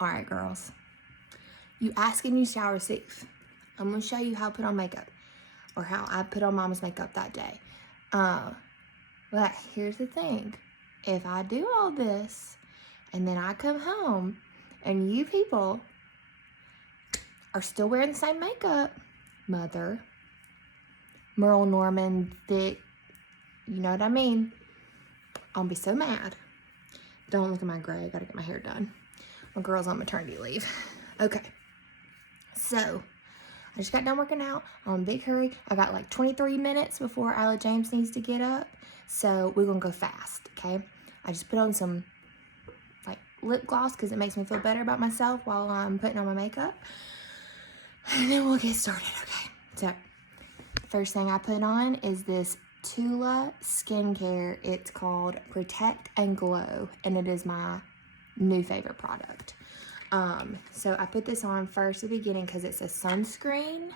Alright, girls. You ask and you shall receive. I'm going to show you how to put on makeup. Or how I put on Mama's makeup that day. But here's the thing. If I do all this, and then I come home, and you people are still wearing the same makeup, Mother, Merle Norman, thick, you know what I mean? I'll be so mad. Don't look at my gray. I gotta get my hair done. My girl's on maternity leave. Okay. So, I just got done working out. I'm in a big hurry. I got like 23 minutes before Isla James needs to get up. So, we're gonna go fast, okay? I just put on some like lip gloss because it makes me feel better about myself while I'm putting on my makeup. And then we'll get started, okay? So, first thing I put on is this Tula skincare. It's called Protect and Glow, and it is my new favorite product. So I put this on first at the beginning because it's a sunscreen.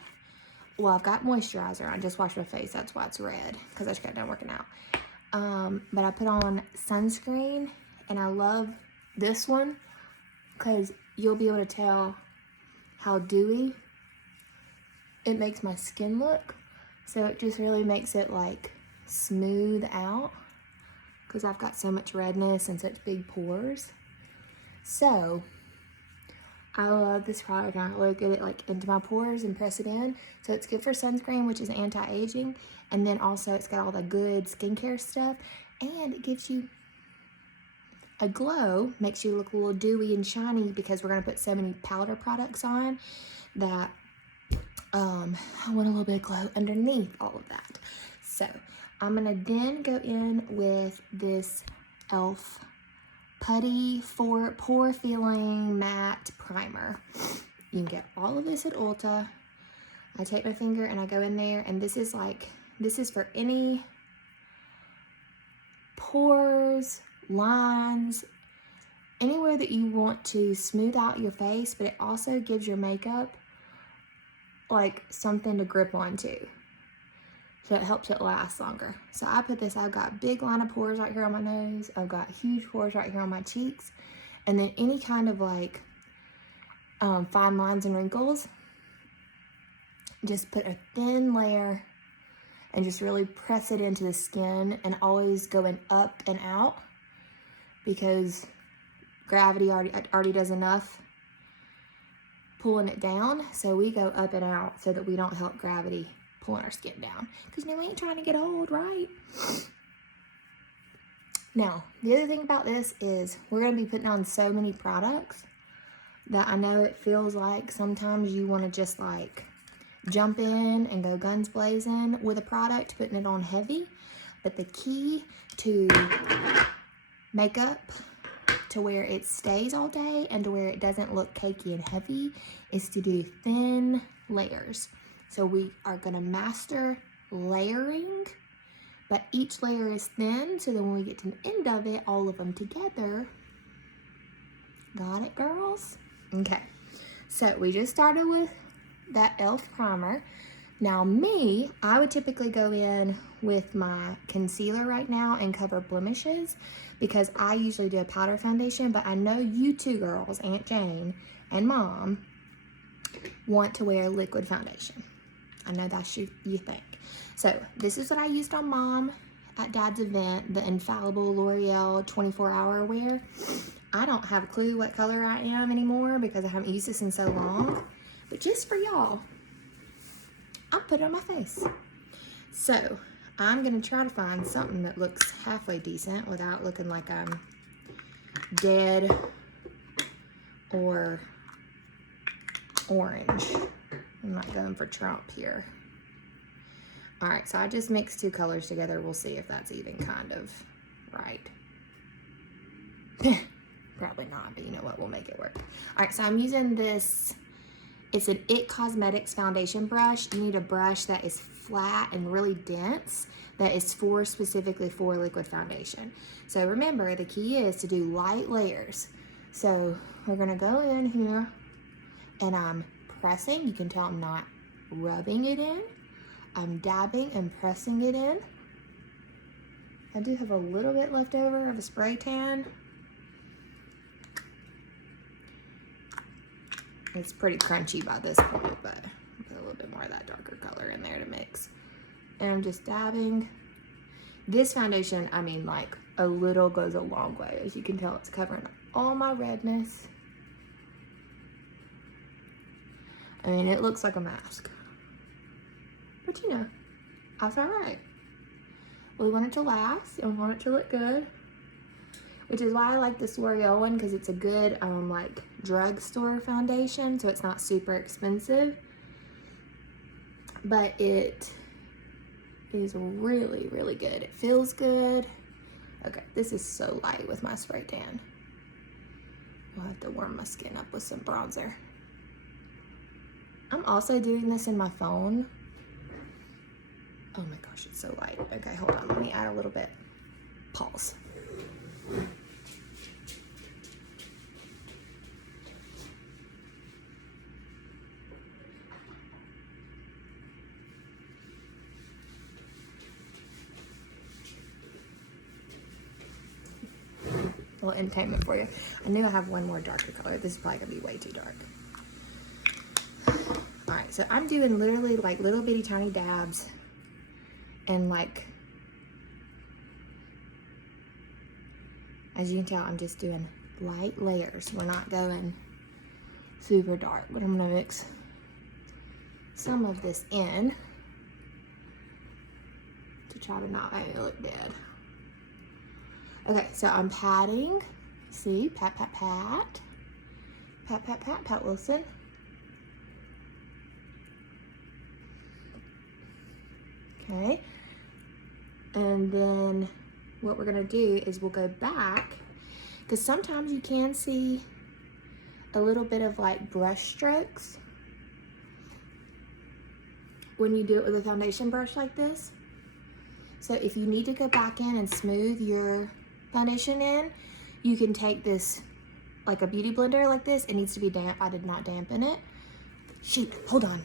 Well, I've got moisturizer. I just washed my face. That's why it's red, because I just got done working out. But I put on sunscreen, and I love this one because you'll be able to tell how dewy it makes my skin look. So it just really makes it like smooth out because I've got so much redness and such big pores. So I love this product, and I really get it like into my pores and press it in. So it's good for sunscreen, which is anti-aging, and then also it's got all the good skincare stuff, and it gives you a glow, makes you look a little dewy and shiny because we're gonna put so many powder products on that I want a little bit of glow underneath all of that. So I'm gonna then go in with this e.l.f. Putty for Pore Filling Matte Primer. You can get all of this at Ulta. I take my finger and I go in there, and this is for any pores, lines, anywhere that you want to smooth out your face, but it also gives your makeup like something to grip onto. So it helps it last longer. So I put this, I've got big line of pores right here on my nose. I've got huge pores right here on my cheeks. And then any kind of like fine lines and wrinkles, just put a thin layer and just really press it into the skin, and always going up and out because gravity already does enough pulling it down. So we go up and out so that we don't help gravity pulling our skin down, because we ain't trying to get old, right? Now, the other thing about this is we're going to be putting on so many products that I know it feels like sometimes you want to just like jump in and go guns blazing with a product, putting it on heavy. But the key to makeup, to where it stays all day and to where it doesn't look cakey and heavy, is to do thin layers. So we are going to master layering, but each layer is thin, so then when we get to the end of it, all of them together. Got it, girls? Okay, so we just started with that e.l.f. primer. Now I would typically go in with my concealer right now and cover blemishes, because I usually do a powder foundation, but I know you two girls, Aunt Jane and Mom, want to wear liquid foundation. I know that's you think. So this is what I used on Mom at Dad's event, the Infallible L'Oreal 24-hour wear. I don't have a clue what color I am anymore because I haven't used this in so long. But just for y'all, I put it on my face. So I'm going to try to find something that looks halfway decent without looking like I'm dead or orange. I'm not going for Trump here. Alright, so I just mixed two colors together. We'll see if that's even kind of right. Probably not, but you know what? We'll make it work. Alright, so I'm using this. It's an IT Cosmetics foundation brush. You need a brush that is flat and really dense, that is specifically for liquid foundation. So remember, the key is to do light layers. So we're going to go in here, and I'm pressing. You can tell I'm not rubbing it in. I'm dabbing and pressing it in. I do have a little bit left over of a spray tan. It's pretty crunchy by this point, but put a little bit more of that darker color in there to mix. And I'm just dabbing. This foundation, I mean, like, a little goes a long way. As you can tell, it's covering all my redness. I mean, it looks like a mask. But you know, that's all right. We want it to last and we want it to look good. Which is why I like this L'Oreal one, because it's a good, like, drugstore foundation. So it's not super expensive. But it is really, really good. It feels good. Okay, this is so light with my spray tan. I'll have to warm my skin up with some bronzer. I'm also doing this in my phone. Oh my gosh, it's so light. Okay, hold on, let me add a little bit. Pause. A little entertainment for you. I knew I have one more darker color. This is probably gonna be way too dark. All right, so I'm doing literally like little bitty tiny dabs and like, as you can tell, I'm just doing light layers. We're not going super dark, but I'm gonna mix some of this in to try to not make it look dead. Okay, so I'm patting. See, pat, pat, pat. Pat, pat, pat, Pat Wilson. Okay, and then what we're gonna do is we'll go back, because sometimes you can see a little bit of like brush strokes when you do it with a foundation brush like this. So if you need to go back in and smooth your foundation in, you can take this, like a beauty blender like this. It needs to be damp. I did not dampen it. Shoot, hold on.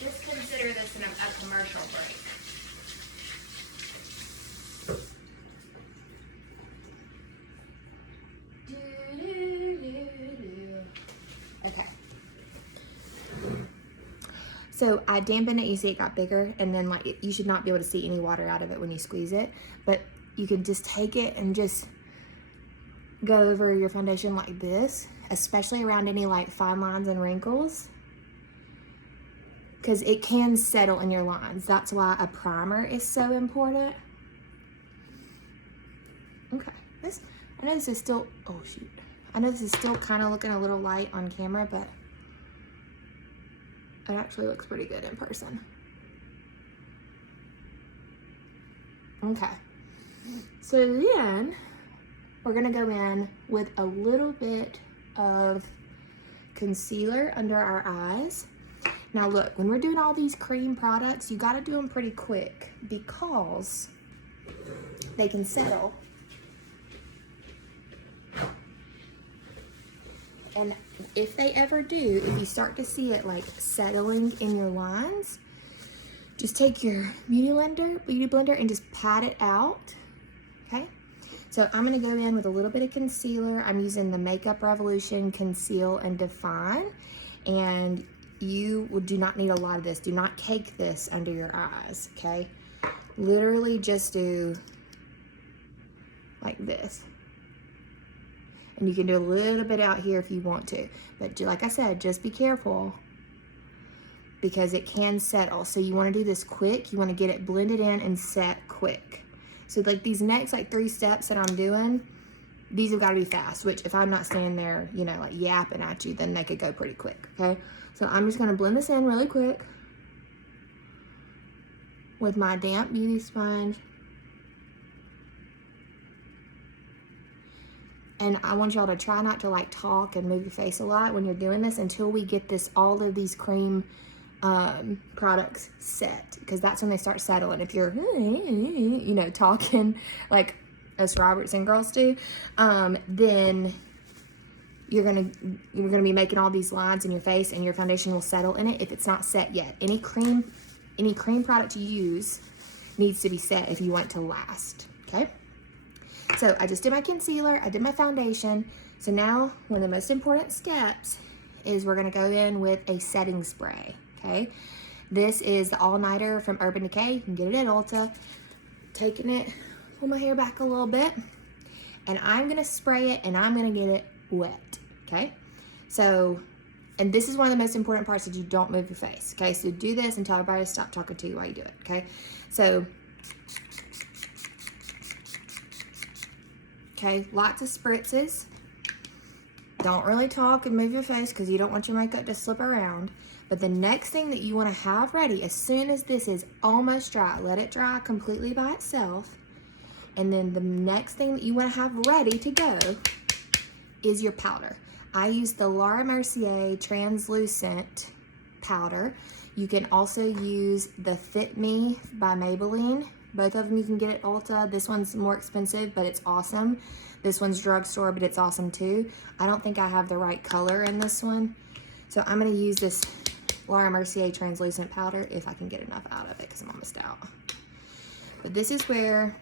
Just consider this a commercial break. Okay. So I dampened it. You see it got bigger, and then like you should not be able to see any water out of it when you squeeze it, but you can just take it and just go over your foundation like this, especially around any like fine lines and wrinkles, because it can settle in your lines. That's why a primer is so important. Okay, I know this is still, oh shoot. I know this is still kind of looking a little light on camera, but it actually looks pretty good in person. Okay, so then we're gonna go in with a little bit of concealer under our eyes. Now look, when we're doing all these cream products, you gotta do them pretty quick because they can settle. And if they ever do, if you start to see it like settling in your lines, just take your beauty blender and just pat it out, okay? So I'm gonna go in with a little bit of concealer. I'm using the Makeup Revolution Conceal and Define, and you do not need a lot of this. Do not cake this under your eyes, okay? Literally just do like this. And you can do a little bit out here if you want to. But like I said, just be careful because it can settle. So you want to do this quick. You want to get it blended in and set quick. So like these next like 3 steps that I'm doing, these have got to be fast, which if I'm not standing there, you know, like yapping at you, then they could go pretty quick, okay? So I'm just going to blend this in really quick with my damp beauty sponge. And I want y'all to try not to like talk and move your face a lot when you're doing this until we get all of these cream products set, because that's when they start settling. If you're, you know, talking like us Robertson girls do, then you're gonna be making all these lines in your face, and your foundation will settle in it if it's not set yet. Any cream product you use needs to be set if you want it to last. Okay. So I just did my concealer, I did my foundation. So now one of the most important steps is we're gonna go in with a setting spray, okay? This is the All Nighter from Urban Decay. You can get it at Ulta. Taking it, pull my hair back a little bit, and I'm gonna spray it and I'm gonna get it wet, okay? So, and this is one of the most important parts, that you don't move your face, okay? So do this and tell everybody to stop talking to you while you do it, okay? So, okay, lots of spritzes. Don't really talk and move your face because you don't want your makeup to slip around. But the next thing that you want to have ready, as soon as this is almost dry, let it dry completely by itself. And then the next thing that you want to have ready to go is your powder. I use the Mercier translucent powder. You can also use the Fit Me by Maybelline. Both of them you can get at Ulta. This one's more expensive, but it's awesome. This one's drugstore, but it's awesome too. I don't think I have the right color in this one. So I'm gonna use this Mercier translucent powder if I can get enough out of it because I'm almost out. But this is where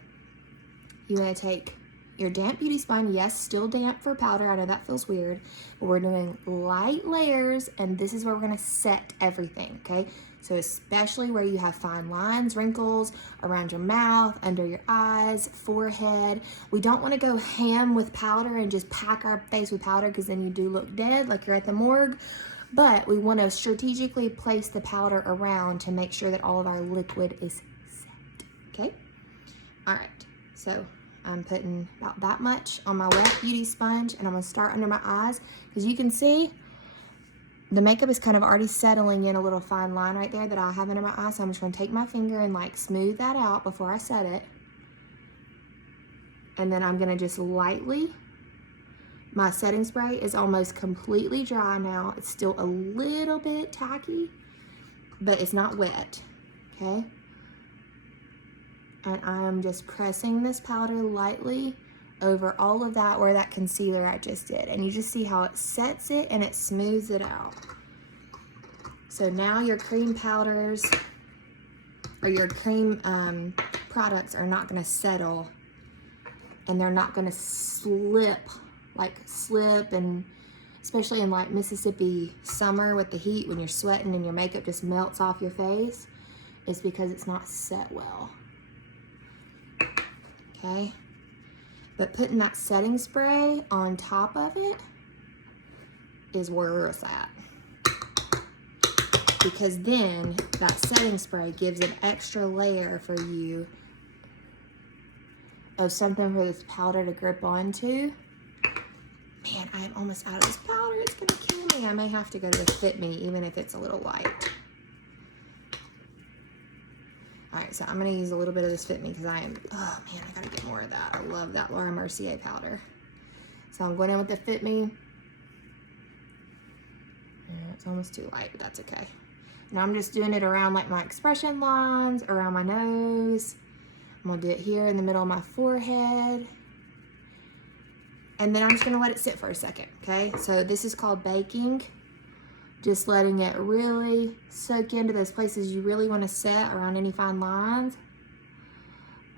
you wanna take your damp beauty sponge. Yes, still damp for powder. I know that feels weird, but we're doing light layers, and this is where we're gonna set everything, okay? So especially where you have fine lines, wrinkles around your mouth, under your eyes, forehead. We don't want to go ham with powder and just pack our face with powder because then you do look dead like you're at the morgue. But we want to strategically place the powder around to make sure that all of our liquid is set, okay? All right, so I'm putting about that much on my wet beauty sponge, and I'm gonna start under my eyes. As you can see, the makeup is kind of already settling in a little fine line right there that I have under my eye. So I'm just gonna take my finger and like smooth that out before I set it. And then I'm gonna just lightly, my setting spray is almost completely dry now. It's still a little bit tacky, but it's not wet, okay? And I am just pressing this powder lightly over all of that where that concealer I just did. And you just see how it sets it and it smooths it out. So now your cream powders or your cream products are not gonna settle, and they're not gonna slip, and especially in like Mississippi summer with the heat when you're sweating and your makeup just melts off your face, it's because it's not set well. Okay, but putting that setting spray on top of it is where it's at. Because then that setting spray gives an extra layer for you of something for this powder to grip onto. Man, I am almost out of this powder. It's gonna kill me. I may have to go to the Fit Me, even if it's a little light. All right, so I'm gonna use a little bit of this Fit Me because oh man, I gotta get more of that. I love that Mercier powder. So I'm going in with the Fit Me. It's almost too light, but that's okay. Now I'm just doing it around like my expression lines, around my nose. I'm gonna do it here in the middle of my forehead. And then I'm just gonna let it sit for a second, okay? So this is called baking. Just letting it really soak into those places you really wanna set around any fine lines.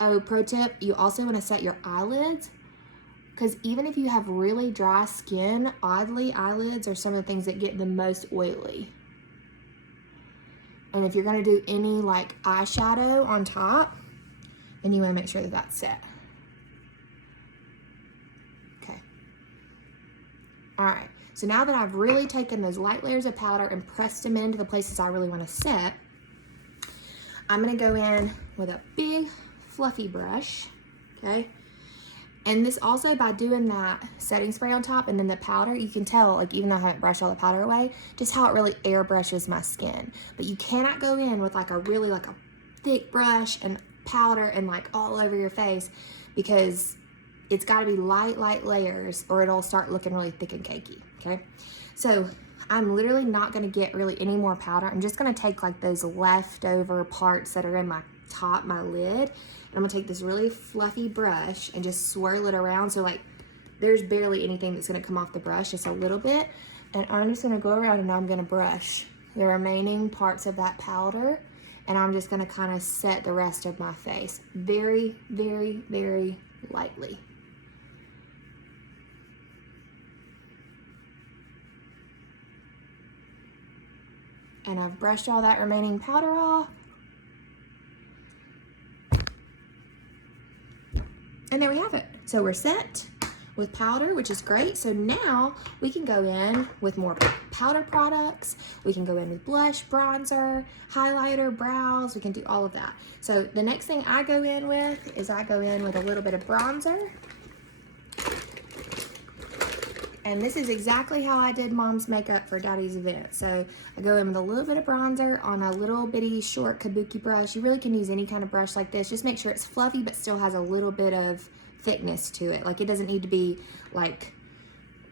Oh, pro tip, you also wanna set your eyelids, because even if you have really dry skin, oddly, eyelids are some of the things that get the most oily. And if you're gonna do any like eyeshadow on top, then you wanna make sure that that's set. Okay. All right, so now that I've really taken those light layers of powder and pressed them into the places I really wanna set, I'm gonna go in with a big fluffy brush, okay? And this also, by doing that setting spray on top and then the powder, you can tell, like even though I haven't brushed all the powder away, just how it really airbrushes my skin. But you cannot go in with like a really like a thick brush and powder and like all over your face, because it's gotta be light layers or it'll start looking really thick and cakey, okay? So I'm literally not gonna get really any more powder. I'm just gonna take like those leftover parts that are in my top, my lid, and I'm gonna take this really fluffy brush and just swirl it around so like there's barely anything that's gonna come off the brush, just a little bit. And I'm just gonna go around and I'm gonna brush the remaining parts of that powder, and I'm just gonna kind of set the rest of my face very, very, very lightly, And I've brushed all that remaining powder off. And there we have it. So we're set with powder, which is great. So now we can go in with more powder products. We can go in with blush, bronzer, highlighter, brows. We can do all of that. So the next thing I go in with is I go in with a little bit of bronzer. And this is exactly how I did Mom's makeup for Daddy's event. So I go in with a little bit of bronzer on a little bitty short kabuki brush. You really can use any kind of brush like this. Just make sure it's fluffy but still has a little bit of thickness to it. Like, it doesn't need to be like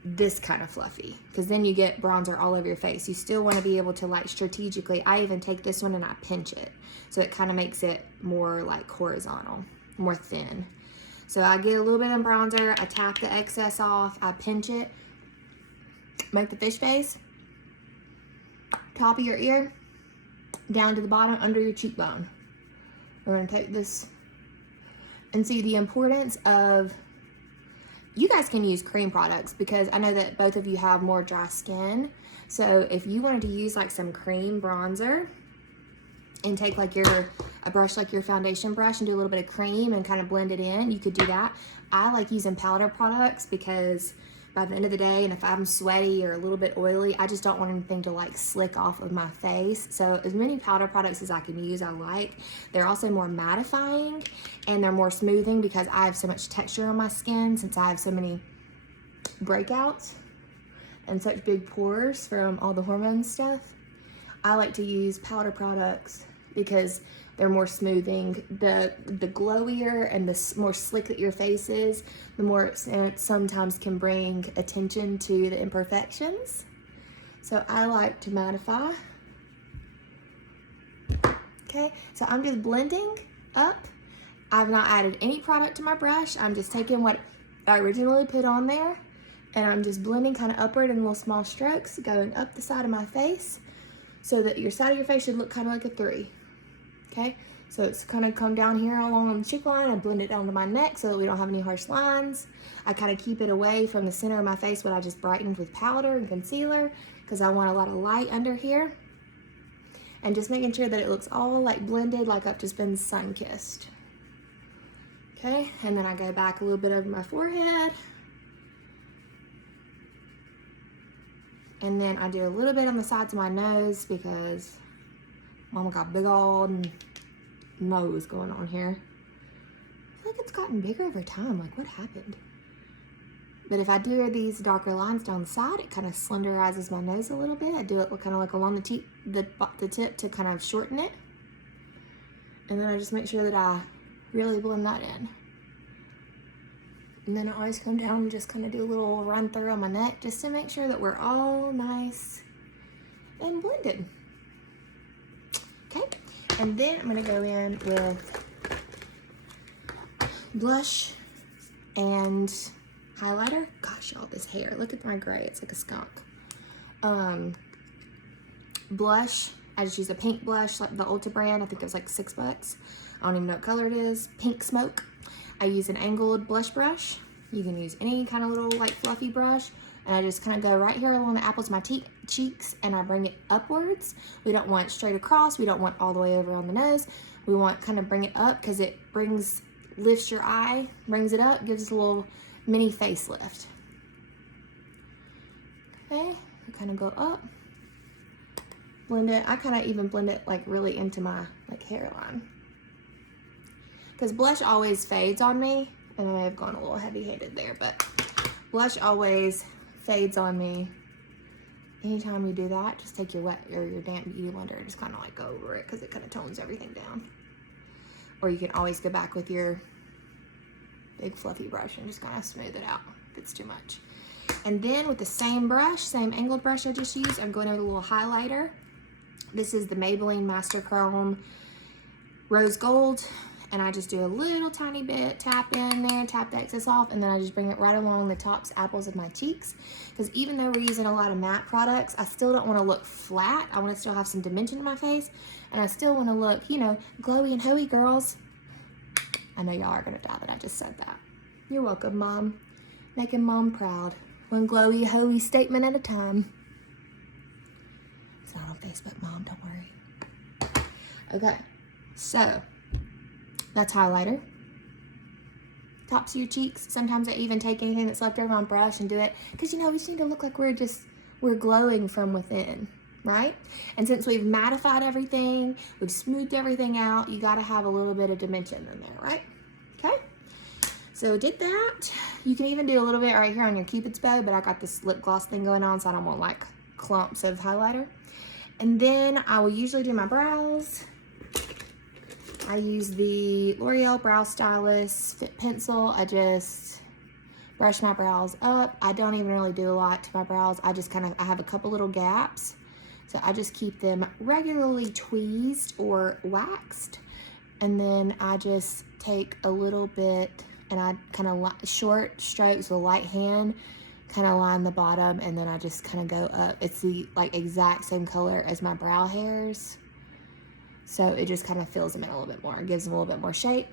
this kind of fluffy, because then you get bronzer all over your face. You still want to be able to, like, strategically, I even take this one and I pinch it. So it kind of makes it more like horizontal, more thin. So I get a little bit of bronzer, I tap the excess off, I pinch it, make the fish face, top of your ear, down to the bottom under your cheekbone. We're gonna take this and see the importance of, you guys can use cream products because I know that both of you have more dry skin. So if you wanted to use like some cream bronzer and take like a brush like your foundation brush and do a little bit of cream and kind of blend it in, you could do that. I like using powder products because by the end of the day, and if I'm sweaty or a little bit oily, I just don't want anything to like slick off of my face. So as many powder products as I can use, I like. They're also more mattifying and they're more smoothing because I have so much texture on my skin since I have so many breakouts and such big pores from all the hormone stuff. I like to use powder products because they're more smoothing. The glowier and the more slick that your face is, the more it sometimes can bring attention to the imperfections. So I like to mattify. Okay, so I'm just blending up. I've not added any product to my brush. I'm just taking what I originally put on there and I'm just blending kind of upward in little small strokes going up the side of my face so that your side of your face should look kind of like a 3. Okay, so it's kind of come down here along the cheek line. I blend it down to my neck so that we don't have any harsh lines. I kind of keep it away from the center of my face, what I just brightened with powder and concealer because I want a lot of light under here. And just making sure that it looks all like blended, like I've just been sun-kissed. Okay, and then I go back a little bit over my forehead. And then I do a little bit on the sides of my nose because Mama got a big old nose going on here. I feel like it's gotten bigger over time. Like, what happened? But if I do these darker lines down the side, it kind of slenderizes my nose a little bit. I do it kind of like along the tip to kind of shorten it. And then I just make sure that I really blend that in. And then I always come down and just kind of do a little run through on my neck just to make sure that we're all nice and blended. Okay, and then I'm gonna go in with blush and highlighter. Gosh, y'all, this hair, look at my gray, it's like a skunk. Blush, I just use a pink blush, like the Ulta brand. I think it was like $6. I don't even know what color it is. Pink Smoke. I use an angled blush brush. You can use any kind of little like fluffy brush. And I just kind of go right here along the apples of my cheeks and I bring it upwards. We don't want straight across. We don't want all the way over on the nose. We want kind of bring it up because it lifts your eye, brings it up, gives us a little mini facelift. Okay, I kind of go up, blend it. I kind of even blend it like really into my like hairline. Because blush always fades on me, and I may have gone a little heavy-handed there, but blush always fades on me. Anytime you do that, just take your wet or your damp beauty blender and just kind of like go over it because it kind of tones everything down. Or you can always go back with your big fluffy brush and just kind of smooth it out if it's too much. And then with the same brush, same angled brush I just used, I'm going over with a little highlighter. This is the Maybelline Master Chrome Rose Gold. And I just do a little tiny bit, tap in there, tap the excess off, and then I just bring it right along the tops apples of my cheeks. Because even though we're using a lot of matte products, I still don't want to look flat. I want to still have some dimension in my face. And I still want to look, you know, glowy and hoey, girls. I know y'all are going to die that I just said that. You're welcome, Mom. Making Mom proud. One glowy, hoey statement at a time. It's not on Facebook, Mom, don't worry. Okay, so that's highlighter. Tops of your cheeks. Sometimes I even take anything that's left over on brush and do it, because you know, we just need to look like we're glowing from within, right? And since we've mattified everything, we've smoothed everything out, you got to have a little bit of dimension in there, right? Okay, so did that. You can even do a little bit right here on your Cupid's bow, but I got this lip gloss thing going on, so I don't want like clumps of highlighter. And then I will usually do my brows. I use the L'Oreal Brow Stylist Fit Pencil. I just brush my brows up. I don't even really do a lot to my brows. I just I have a couple little gaps. So I just keep them regularly tweezed or waxed. And then I just take a little bit and I kind of short strokes with a light hand, kind of line the bottom, and then I just kind of go up. It's the like exact same color as my brow hairs. So it just kind of fills them in a little bit more. It gives them a little bit more shape.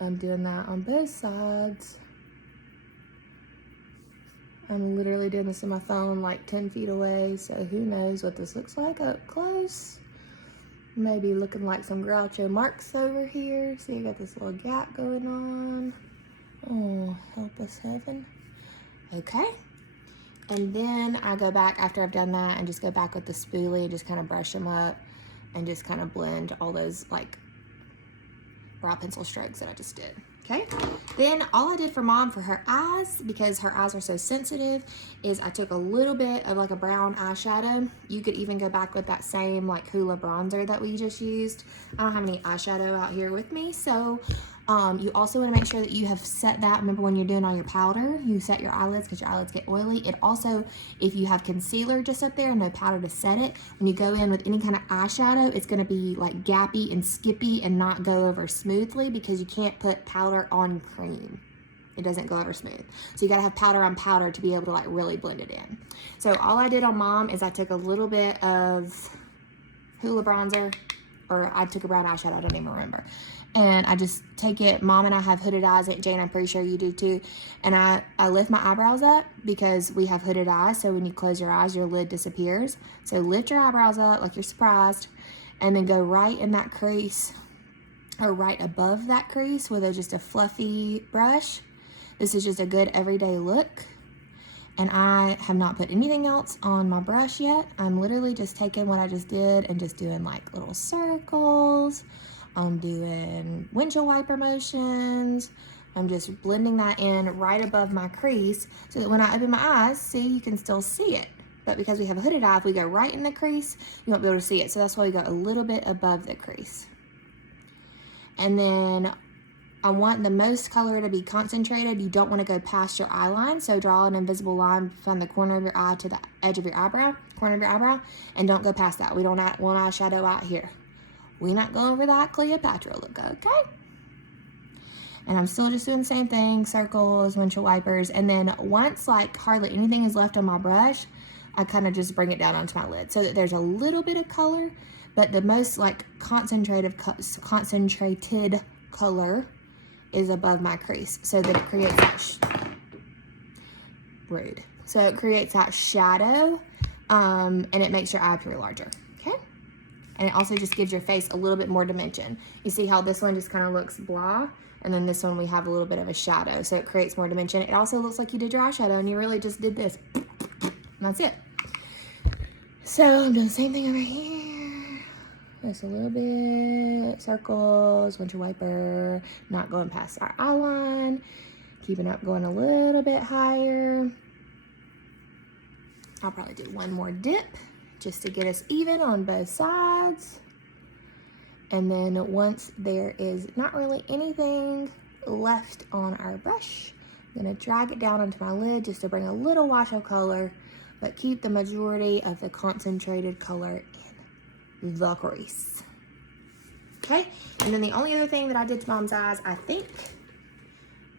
I'm doing that on both sides. I'm literally doing this on my phone like 10 feet away, so who knows what this looks like up close. Maybe looking like some Groucho Marx over here. See, I got this little gap going on. Oh, help us heaven. Okay. And then I go back after I've done that and just go back with the spoolie and just kind of brush them up and just kind of blend all those like brow pencil strokes that I just did. Okay, then all I did for Mom for her eyes, because her eyes are so sensitive, is I took a little bit of like a brown eyeshadow. You could even go back with that same like Hoola bronzer that we just used. I don't have any eyeshadow out here with me, so you also want to make sure that you have set that. Remember, when you're doing all your powder, you set your eyelids because your eyelids get oily. It also, if you have concealer just up there and no powder to set it, when you go in with any kind of eyeshadow, it's going to be like gappy and skippy and not go over smoothly, because you can't put powder on cream. It doesn't go over smooth. So you got to have powder on powder to be able to like really blend it in. So all I did on Mom is I took a little bit of Hoola bronzer, or I took a brown eyeshadow, I don't even remember. And I just take it. Mom and I have hooded eyes. Aunt Jane, I'm pretty sure you do too. And I lift my eyebrows up because we have hooded eyes. So when you close your eyes, your lid disappears. So lift your eyebrows up like you're surprised, and then go right in that crease, or right above that crease, with just a fluffy brush. This is just a good everyday look. And I have not put anything else on my brush yet. I'm literally just taking what I just did and just doing like little circles. I'm doing windshield wiper motions. I'm just blending that in right above my crease so that when I open my eyes, see, you can still see it. But because we have a hooded eye, if we go right in the crease, you won't be able to see it. So that's why we go a little bit above the crease. And then I want the most color to be concentrated. You don't want to go past your eye line. So draw an invisible line from the corner of your eye to the edge of your eyebrow, corner of your eyebrow, and don't go past that. We don't want eyeshadow out here. We're not going for that Cleopatra look, okay? And I'm still just doing the same thing, circles, windshield wipers. And then once like hardly anything is left on my brush, I kind of just bring it down onto my lid so that there's a little bit of color, but the most like concentrated color is above my crease, so that it creates that rude. So it creates that shadow, and it makes your eye appear larger. Okay. And it also just gives your face a little bit more dimension. You see how this one just kind of looks blah, and then this one we have a little bit of a shadow, so it creates more dimension. It also looks like you did your eyeshadow and you really just did this. And that's it. So I'm doing the same thing over here. Just a little bit, circles, windshield wiper, not going past our eye line, keeping up, going a little bit higher. I'll probably do one more dip just to get us even on both sides. And then once there is not really anything left on our brush, I'm gonna drag it down onto my lid just to bring a little wash of color, but keep the majority of the concentrated color in the crease. Okay, and then the only other thing that I did to Mom's eyes, I think,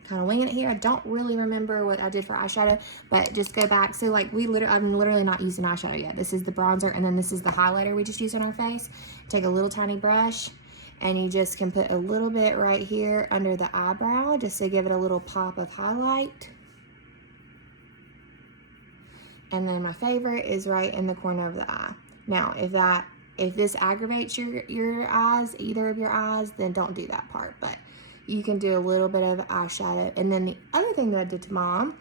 kind of winging it here, I don't really remember what I did for eyeshadow, but just go back. So like I'm literally not using eyeshadow yet. This is the bronzer, and then this is the highlighter we just used on our face. Take a little tiny brush, and you just can put a little bit right here under the eyebrow just to give it a little pop of highlight. And then my favorite is right in the corner of the eye. Now, if this aggravates your eyes, either of your eyes, then don't do that part. But you can do a little bit of eyeshadow. And then the other thing that I did to Mom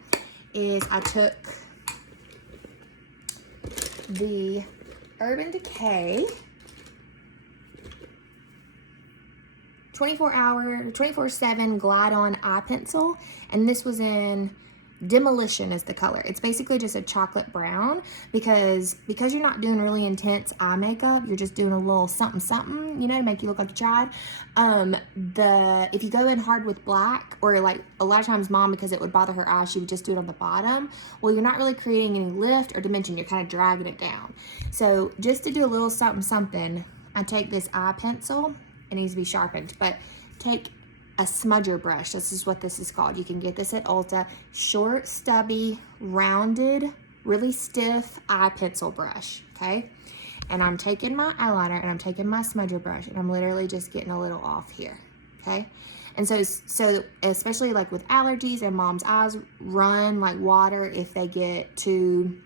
is I took the Urban Decay 24/7 Glide On Eye Pencil, and this was in Demolition is the color. It's basically just a chocolate brown because you're not doing really intense eye makeup, you're just doing a little something something, you know, to make you look like you tried. If you go in hard with black, or like a lot of times Mom, because it would bother her eyes, she would just do it on the bottom. Well, you're not really creating any lift or dimension, you're kind of dragging it down. So just to do a little something something, I take this eye pencil. It needs to be sharpened, but take a smudger brush. This is what this is called. You can get this at Ulta. Short, stubby, rounded, really stiff eye pencil brush, okay? And I'm taking my eyeliner and I'm taking my smudger brush and I'm literally just getting a little off here, okay? And so especially like with allergies, and Mom's eyes run like water if they get too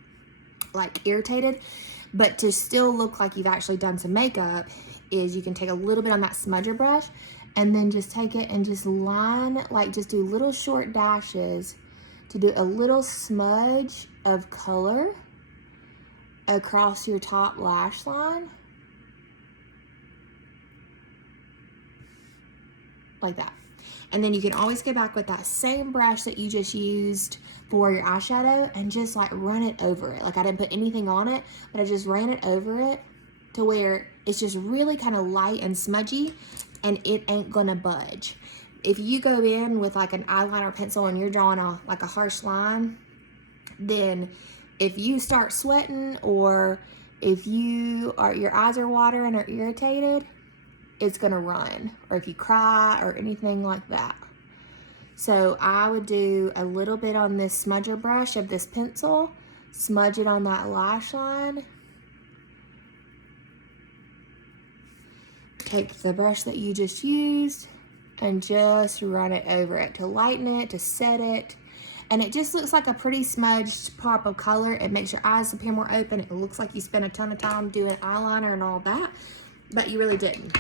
like irritated, but to still look like you've actually done some makeup is you can take a little bit on that smudger brush and then just take it and just line, like just do little short dashes to do a little smudge of color across your top lash line. Like that. And then you can always go back with that same brush that you just used for your eyeshadow and just like run it over it. Like I didn't put anything on it, but I just ran it over it to where it's just really kind of light and smudgy, and it ain't gonna budge. If you go in with like an eyeliner pencil and you're drawing like a harsh line, then if you start sweating or if your eyes are watering or irritated, it's gonna run. Or if you cry or anything like that. So I would do a little bit on this smudger brush of this pencil, smudge it on that lash line. Take the brush that you just used and just run it over it to lighten it, to set it. And it just looks like a pretty smudged pop of color. It makes your eyes appear more open. It looks like you spent a ton of time doing eyeliner and all that, but you really didn't.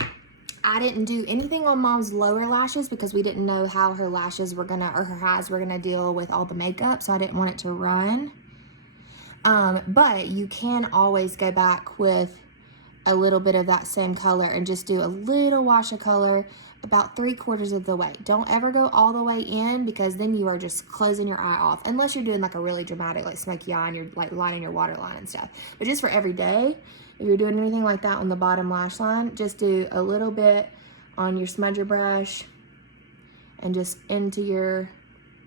I didn't do anything on Mom's lower lashes because we didn't know how her lashes were gonna, or her eyes were gonna deal with all the makeup, so I didn't want it to run. But you can always go back with a little bit of that same color and just do a little wash of color about 3/4 of the way. Don't ever go all the way in because then you are just closing your eye off, unless you're doing like a really dramatic like smoky eye and you're like lining your waterline and stuff. But just for every day, if you're doing anything like that on the bottom lash line, just do a little bit on your smudger brush and just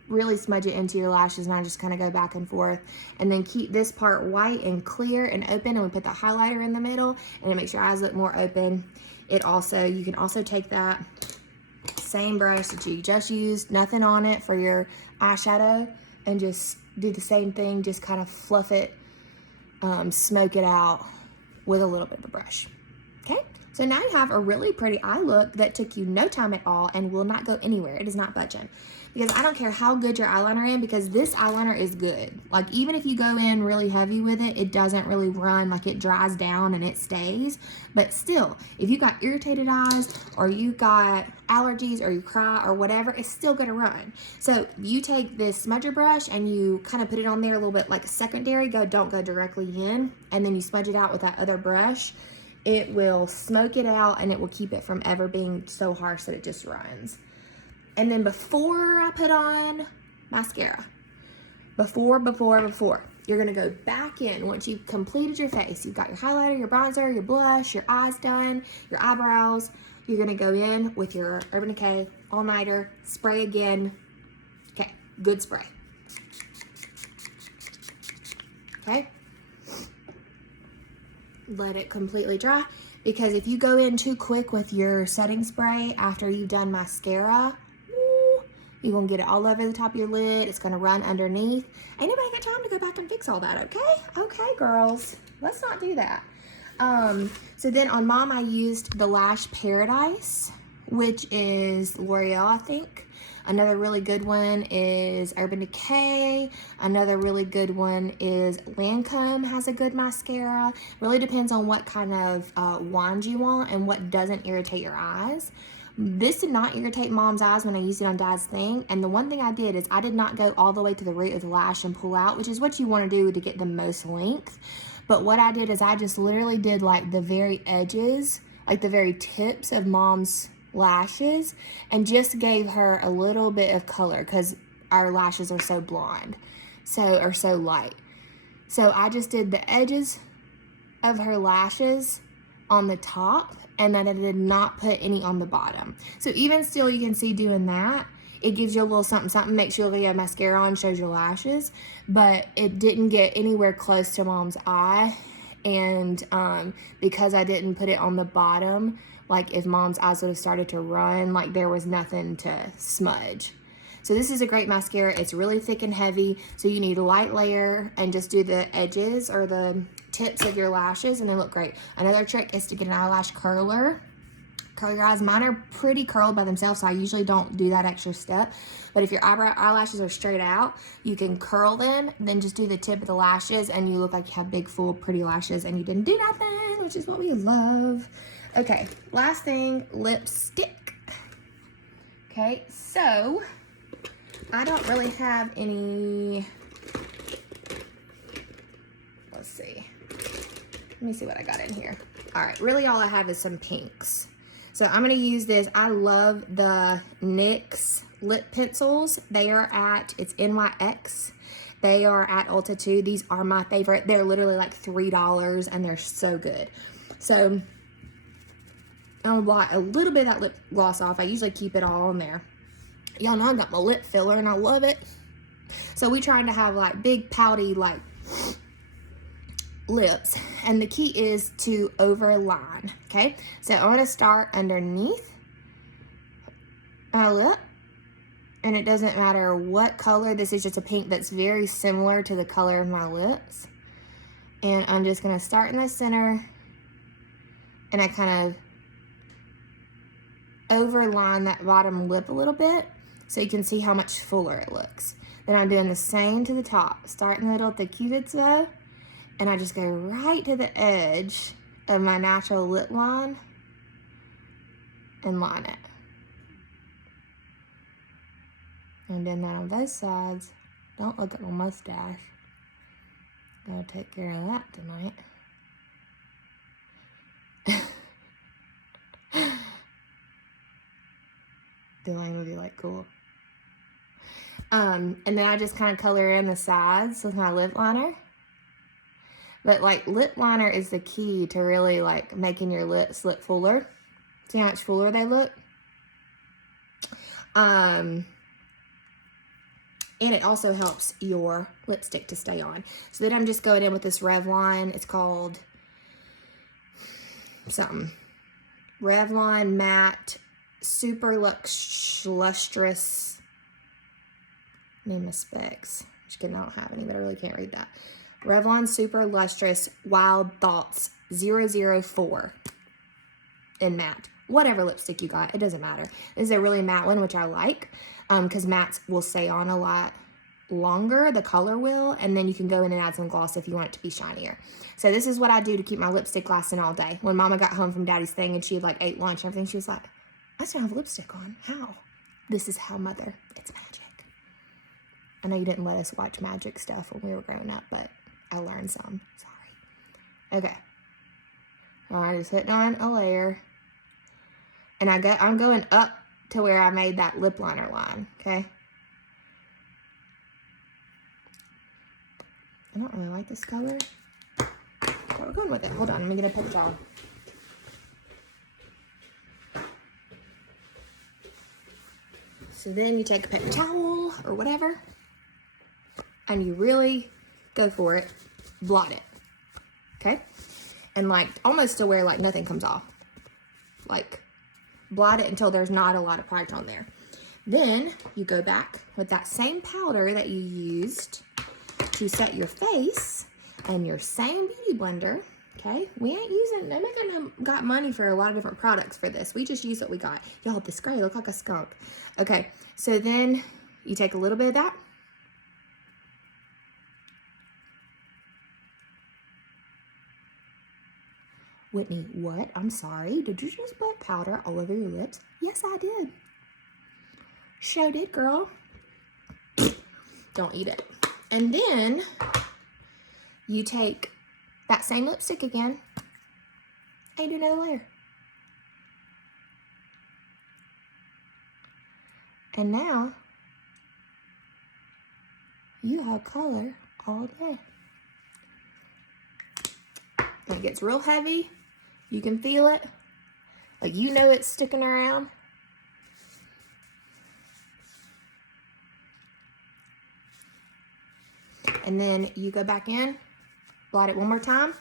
really smudge it into your lashes, and I just kind of go back and forth, and then keep this part white and clear and open, and we put the highlighter in the middle and it makes your eyes look more open. You can also take that same brush that you just used, nothing on it, for your eyeshadow, and just do the same thing, just kind of fluff it, smoke it out with a little bit of a brush. Okay, so now you have a really pretty eye look that took you no time at all and will not go anywhere. It is not budging. Because I don't care how good your eyeliner is, because this eyeliner is good. Like, even if you go in really heavy with it, it doesn't really run. Like, it dries down and it stays. But still, if you got irritated eyes, or you got allergies, or you cry, or whatever, it's still gonna run. So you take this smudger brush and you kind of put it on there a little bit like a secondary. Don't go directly in. And then you smudge it out with that other brush. It will smoke it out, and it will keep it from ever being so harsh that it just runs. And then before I put on mascara, before, you're gonna go back in once you've completed your face. You've got your highlighter, your bronzer, your blush, your eyes done, your eyebrows. You're gonna go in with your Urban Decay All-Nighter, spray again. Okay, good spray. Okay. Let it completely dry, because if you go in too quick with your setting spray after you've done mascara, you're gonna get it all over the top of your lid. It's gonna run underneath. Ain't nobody got time to go back and fix all that, okay? Okay, girls, let's not do that. So then on Mom, I used the Lash Paradise which is L'Oreal, I think. Another really good one is Urban Decay. Another really good one is Lancome has a good mascara. Really depends on what kind of wand you want and what doesn't irritate your eyes. This did not irritate Mom's eyes when I used it on Dad's thing. And the one thing I did is I did not go all the way to the root of the lash and pull out, which is what you want to do to get the most length. But what I did is I just literally did like the very edges, like the very tips of Mom's lashes, and just gave her a little bit of color because our lashes are so blonde, or so light. So I just did the edges of her lashes on the top, and then I did not put any on the bottom. So even still, you can see doing that, it gives you a little something, something, makes you look like you have mascara on, shows your lashes, but it didn't get anywhere close to Mom's eye. And because I didn't put it on the bottom, like if Mom's eyes would have started to run, like there was nothing to smudge. So this is a great mascara. It's really thick and heavy, so you need a light layer and just do the edges or the tips of your lashes and they look great. Another trick is to get an eyelash curler. Curl your eyes. Mine are pretty curled by themselves, so I usually don't do that extra step. But if your eyelashes are straight out, you can curl them, then just do the tip of the lashes, and you look like you have big, full, pretty lashes, and you didn't do nothing, which is what we love. Okay, last thing, lipstick. Okay, so I don't really have any. Let's see. Let me see what I got in here. All right, really all I have is some pinks. So I'm gonna use this. I love the NYX lip pencils. They are at, it's NYX. They are at Ulta too. These are my favorite. They're literally like $3 and they're so good. So I'm gonna blot a little bit of that lip gloss off. I usually keep it all in there. Y'all know I got my lip filler and I love it. So we trying to have like big pouty like lips, and the key is to overline. Okay, so I'm gonna start underneath my lip, and it doesn't matter what color. This is just a pink that's very similar to the color of my lips, and I'm just gonna start in the center, and I kind of overline that bottom lip a little bit so you can see how much fuller it looks. Then I'm doing the same to the top, start in the middle with the Cupid's bow, and I just go right to the edge of my natural lip line and line it. I'm doing that on both sides. Don't look at my mustache. Gotta take care of that tonight. Delane would be like, cool. And then I just kind of color in the sides with my lip liner. But like lip liner is the key to really like making your lips look fuller. See how much fuller they look? And it also helps your lipstick to stay on. So then I'm just going in with this Revlon. It's called something. Revlon Matte Super Lustrous. Name of specs. Just kidding, I don't have any, but I really can't read that. Revlon Super Lustrous Wild Thoughts 004 in matte. Whatever lipstick you got, it doesn't matter. This is a really matte one, which I like, because mattes will stay on a lot longer, the color will, and then you can go in and add some gloss if you want it to be shinier. So this is what I do to keep my lipstick lasting all day. When Mama got home from Daddy's thing and she had like ate lunch and everything, she was like, I still have lipstick on. How? This is how, Mother. It's magic. I know you didn't let us watch magic stuff when we were growing up, but I learned some. Sorry. Okay. I just hit on a layer. And I'm going up to where I made that lip liner line, okay? I don't really like this color. But we're going with it. Hold on, let me get a picture on. So then you take a paper towel or whatever, and you really go for it, blot it, okay? And like almost to where like nothing comes off. Like blot it until there's not a lot of product on there. Then you go back with that same powder that you used to set your face and your same beauty blender, okay? We ain't using, nobody got money for a lot of different products for this. We just use what we got. Y'all, this gray look like a skunk. Okay, so then you take a little bit of that. Whitney, what? I'm sorry. Did you just put powder all over your lips? Yes, I did. Sure did, girl. Don't eat it. And then you take that same lipstick again and do another layer. And now you have color all day. And it gets real heavy. You can feel it. Like, you know it's sticking around. And then you go back in, blot it one more time.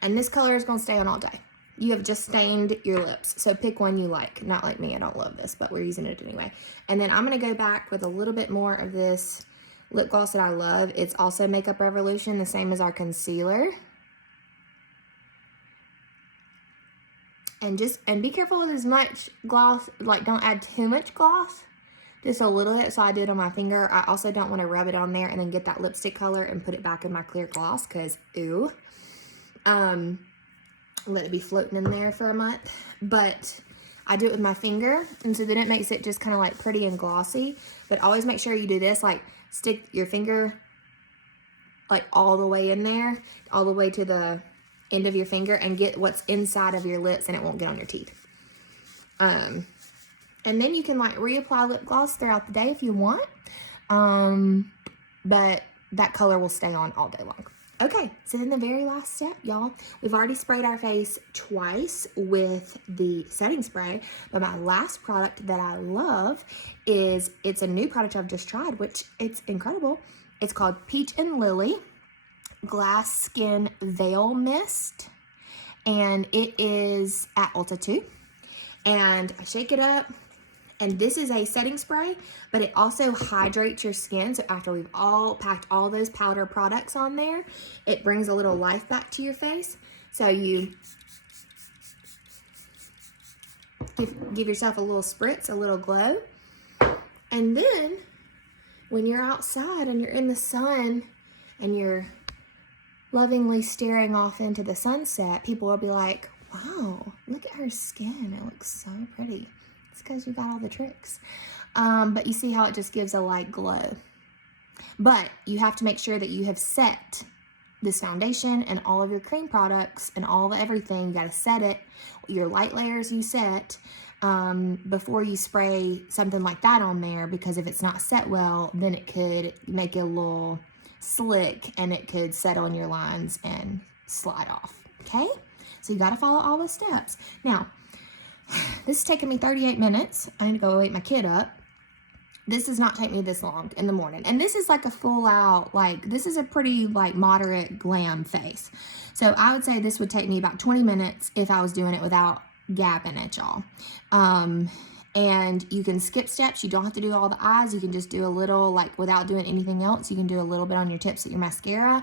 And this color is going to stay on all day. You have just stained your lips. So pick one you like. Not like me, I don't love this, but we're using it anyway. And then I'm going to go back with a little bit more of this lip gloss that I love. It's also Makeup Revolution, the same as our concealer. And be careful with as much gloss, like don't add too much gloss. Just a little bit, so I do it on my finger. I also don't want to rub it on there and then get that lipstick color and put it back in my clear gloss, because ew. Let it be floating in there for a month. But I do it with my finger, and so then it makes it just kind of like pretty and glossy. But always make sure you do this, like stick your finger like all the way in there, all the way to the end of your finger, and get what's inside of your lips, and it won't get on your teeth. And then you can like reapply lip gloss throughout the day if you want. But that color will stay on all day long. Okay, so then the very last step, y'all, we've already sprayed our face twice with the setting spray, but my last product that I love is, it's a new product I've just tried, which it's incredible. It's called Peach and Lily Glass Skin Veil Mist, and it is at Ulta too. And I shake it up, and this is a setting spray, but it also hydrates your skin. So after we've all packed all those powder products on there, it brings a little life back to your face. So you give yourself a little spritz, a little glow. And then when you're outside and you're in the sun and you're lovingly staring off into the sunset, people will be like, wow, look at her skin. It looks so pretty. It's because you got all the tricks. But you see how it just gives a light glow. But you have to make sure that you have set this foundation and all of your cream products and all of everything. You got to set it. Your light layers you set before you spray something like that on there, because if it's not set well, then it could make it a little slick and it could settle in your lines and slide off. Okay? So you got to follow all those steps. Now, this is taking me 38 minutes. I need to go wake my kid up. This does not take me this long in the morning. And this is like a full out, like, this is a pretty like moderate glam face. So I would say this would take me about 20 minutes if I was doing it without gapping it, y'all. And you can skip steps. You don't have to do all the eyes. You can just do a little, like, without doing anything else. You can do a little bit on your tips with your mascara.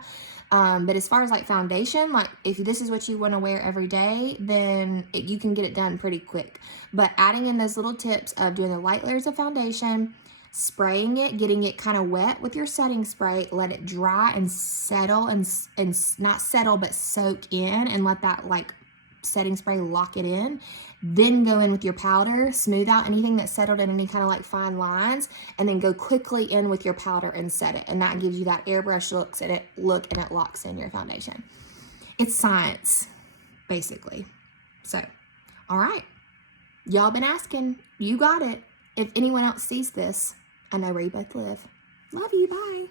But as far as like foundation, like if this is what you want to wear every day, then you can get it done pretty quick. But adding in those little tips of doing the light layers of foundation, spraying it, getting it kind of wet with your setting spray, let it dry and settle, and not settle, but soak in, and let that like setting spray lock it in. Then go in with your powder, smooth out anything that's settled in any kind of like fine lines, and then go quickly in with your powder and set it. And that gives you that airbrush look, and it locks in your foundation. It's science, basically. So, all right. Y'all been asking. You got it. If anyone else sees this, I know where you both live. Love you. Bye.